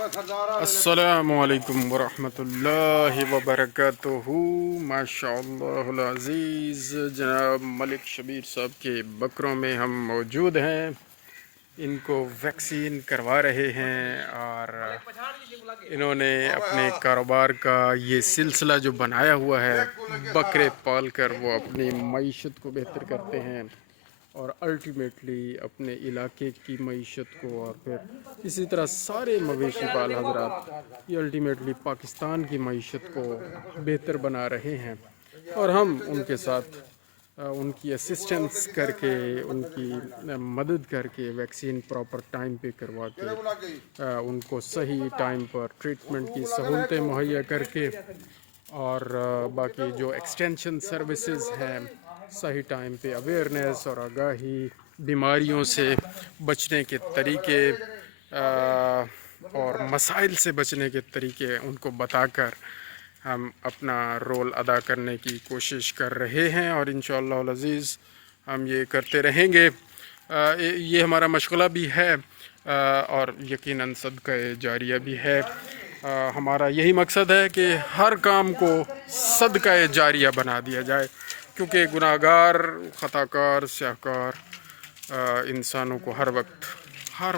السلام علیکم ورحمۃ اللہ وبرکاتہ۔ ماشاء اللہ العزیز، جناب ملک شبیر صاحب کے بکروں میں ہم موجود ہیں، ان کو ویکسین کروا رہے ہیں، اور انہوں نے اپنے کاروبار کا یہ سلسلہ جو بنایا ہوا ہے، بکرے پال کر وہ اپنی معیشت کو بہتر کرتے ہیں، اور الٹیمیٹلی اپنے علاقے کی معیشت کو، اور پھر اسی طرح سارے مویشی پال حضرات یہ الٹیمیٹلی پاکستان کی معیشت کو بہتر بنا رہے ہیں، اور ہم ان کے ساتھ ان کی اسسٹنس کر کے، ان کی مدد کر کے، ویکسین پراپر ٹائم پہ کروا کے، ان کو صحیح ٹائم پر ٹریٹمنٹ کی سہولتیں مہیا کر کے، اور باقی جو ایکسٹینشن سروسز ہیں صحیح ٹائم پہ اویئرنیس اور آگاہی، بیماریوں سے بچنے کے طریقے اور مسائل سے بچنے کے طریقے ان کو بتا کر ہم اپنا رول ادا کرنے کی کوشش کر رہے ہیں، اور انشاءاللہ العزیز ہم یہ کرتے رہیں گے۔ یہ ہمارا مشغلہ بھی ہے، اور یقیناً صدقہ جاریہ بھی ہے۔ ہمارا یہی مقصد ہے کہ ہر کام کو صدقہ جاریہ بنا دیا جائے، کیونکہ گناہ گار، خطا کار، سیاہ کار انسانوں کو ہر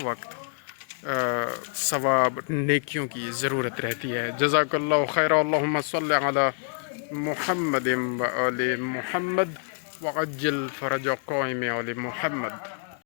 وقت ثواب نیکیوں کی ضرورت رہتی ہے۔ جزاک اللہ خیر، اللہم صلی علی محمد و آل محمد وعجل فرج قائم آل محمد۔